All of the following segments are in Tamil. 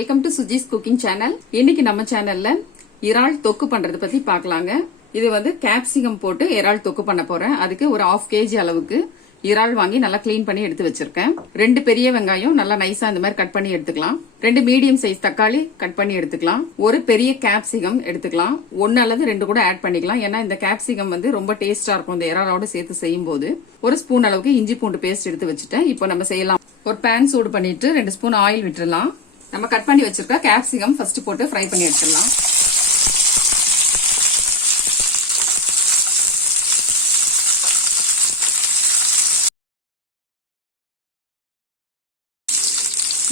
Welcome to Suji's cooking channel. இன்னைக்கு நம்ம சேனல்ல இறால் தொக்கு பண்றது பத்தி பார்க்கலாங்க. இது வந்து கேப்சிகம் போட்டு இறால் தொக்கு பண்ண போறேன். அதுக்கு ஒரு 1/2 kg அளவுக்கு இறால் வாங்கி நல்லா கிளீன் பண்ணி எடுத்து வச்சிருக்கேன். 2 பெரிய வெங்காயம் நல்லா நைஸா இந்த மாதிரி கட் பண்ணி எடுத்துக்கலாம். 2 மீடியம் சைஸ் தக்காளி கட் பண்ணி எடுத்துக்கலாம். ஒரு பெரிய கேப்சிகம் எடுத்துக்கலாம். 1 அல்லது 2 கூட ஆட் பண்ணிக்கலாம். ஏன்னா இந்த கேப்சிகம் வந்து ரொம்ப டேஸ்டா இருக்கும் இந்த இறாலோட சேர்த்து செய்யும் போது. ஒரு ஸ்பூன் அளவுக்கு இஞ்சி பூண்டு பேஸ்ட் எடுத்து வச்சுட்டேன். இப்போ நம்ம செய்யலாம். ஒரு பேன் சூடு பண்ணிட்டு 2 ஸ்பூன் ஆயில் விட்டுறலாம். நம்ம கட் பண்ணி வச்சிருக்க கேப்சிகம் ஃபர்ஸ்ட் போட்டு ஃப்ரை பண்ணி எடுத்துடலாம்.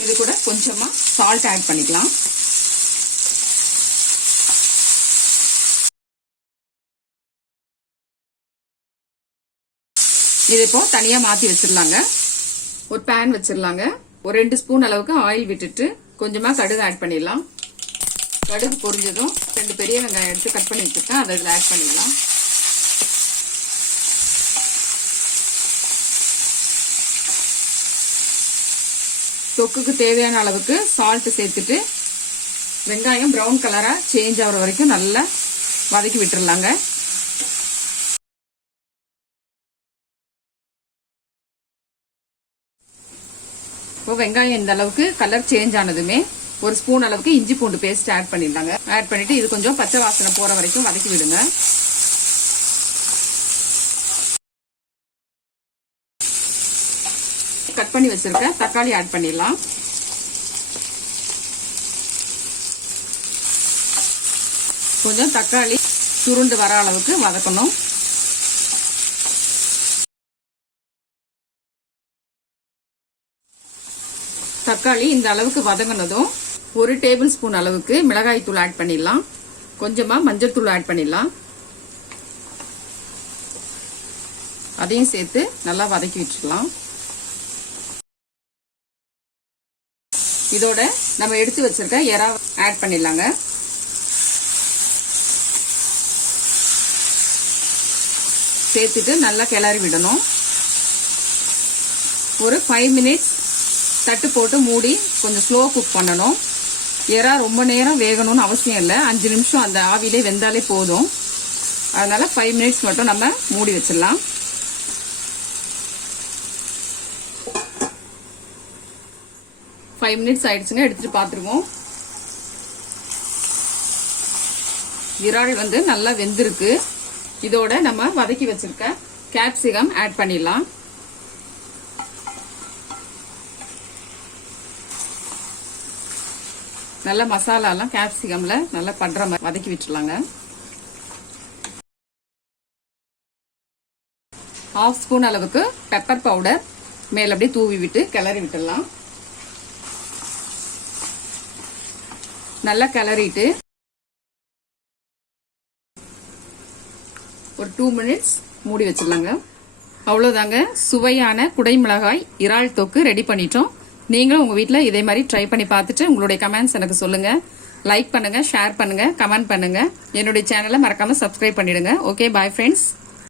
இது கூட கொஞ்சமா சால்ட் ஆட் பண்ணிக்கலாம். இது இப்போ தனியா மாத்தி வச்சிடலாங்க. ஒரு பேன் வச்சிடலாங்க. ஒரு 2 ஸ்பூன் அளவுக்கு ஆயில் விட்டுட்டு கொஞ்சமா கடுகு ஆட் பண்ணிடலாம். கடுகு பொரிஞ்சதும் 2 பெரிய வெங்காயம் எடுத்து கட் பண்ணி வச்சிருக்கேன். அதை இதில் ஆட் பண்ணிடலாம். தொக்குக்கு தேவையான அளவுக்கு சால்ட் சேர்த்துட்டு வெங்காயம் ப்ரௌன் கலரா சேஞ்ச் ஆகிற வரைக்கும் நல்லா வதக்கி விட்டுறலாங்க. இப்போ வெங்காயம் இந்த அளவுக்கு கலர் சேஞ்ச் ஆனதுமே ஒரு ஸ்பூன் அளவுக்கு இஞ்சி பூண்டு பேஸ்ட் ஆட் பண்ணிடலாங்க. ஆட் பண்ணிட்டு இது கொஞ்சம் பச்சை வாசனை போற வரைக்கும் வதக்கி விடுங்க. கட் பண்ணி வச்சிருக்க தக்காளி ஆட் பண்ணிடலாம். கொஞ்சம் தக்காளி சுருண்டு வர அளவுக்கு வதக்கணும். தக்காளி இந்த அளவுக்கு வதங்கினதும் 1 டேபிள் ஸ்பூன் அளவுக்கு மிளகாய் தூள் ஆட் பண்ணிடலாம். கொஞ்சமா மஞ்சள் தூள் ஆட் பண்ணிடலாம். அதையும் சேர்த்து நல்லா வதக்கி வச்சுக்கலாம். இதோட நம்ம எடுத்து வச்சிருக்க இறா ஆட் பண்ணிடலாங்க. சேர்த்துட்டு நல்லா கிளறி விடணும். ஒரு 5 மினிட்ஸ் தட்டு போட்டு மூடி கொஞ்சம் ஸ்லோ குக் பண்ணணும். இறா ரொம்ப நேரம் வேகணும்னு அவசியம் இல்லை. 5 நிமிஷம் அந்த ஆவிலே வெந்தாலே போதும். அதனால 5 மினிட்ஸ் மட்டும் நம்ம மூடி வச்சிடலாம். மினிட்ஸ் ஆயிடுச்சுங்க. எடுத்துட்டு பாத்துருவோம். இறால் வந்து நல்லா வெந்திருக்கு. இதோட நம்ம வதக்கி வச்சிருக்க கேப்சிகம் ஆட் பண்ணிடலாம். நல்ல மசாலாலாம் கேப்சிகம்ல நல்லா படுற மாதிரி வதக்கி விட்டுலாங்க. 1/2 ஸ்பூன் அளவுக்கு பெப்பர் பவுடர் மேல அப்படியே தூவி விட்டு கிளறி விட்டுடலாம். நல்லா கிளறிட்டு ஒரு 2 மினிட்ஸ் மூடி வச்சிடலாங்க. அவ்வளவுதாங்க, சுவையான குடைமிளகாய் இறால் தொக்கு ரெடி பண்ணிட்டோம். நீங்களும் உங்க வீட்ல இதே மாதிரி ட்ரை பண்ணி பார்த்துட்டு உங்களுடைய கமெண்ட்ஸ் எனக்கு சொல்லுங்க. லைக் பண்ணுங்க, ஷேர் பண்ணுங்க, கமெண்ட் பண்ணுங்க. என்னுடைய சேனலை மறக்காம சப்ஸ்கிரைப் பண்ணிடுங்க. Okay, bye friends.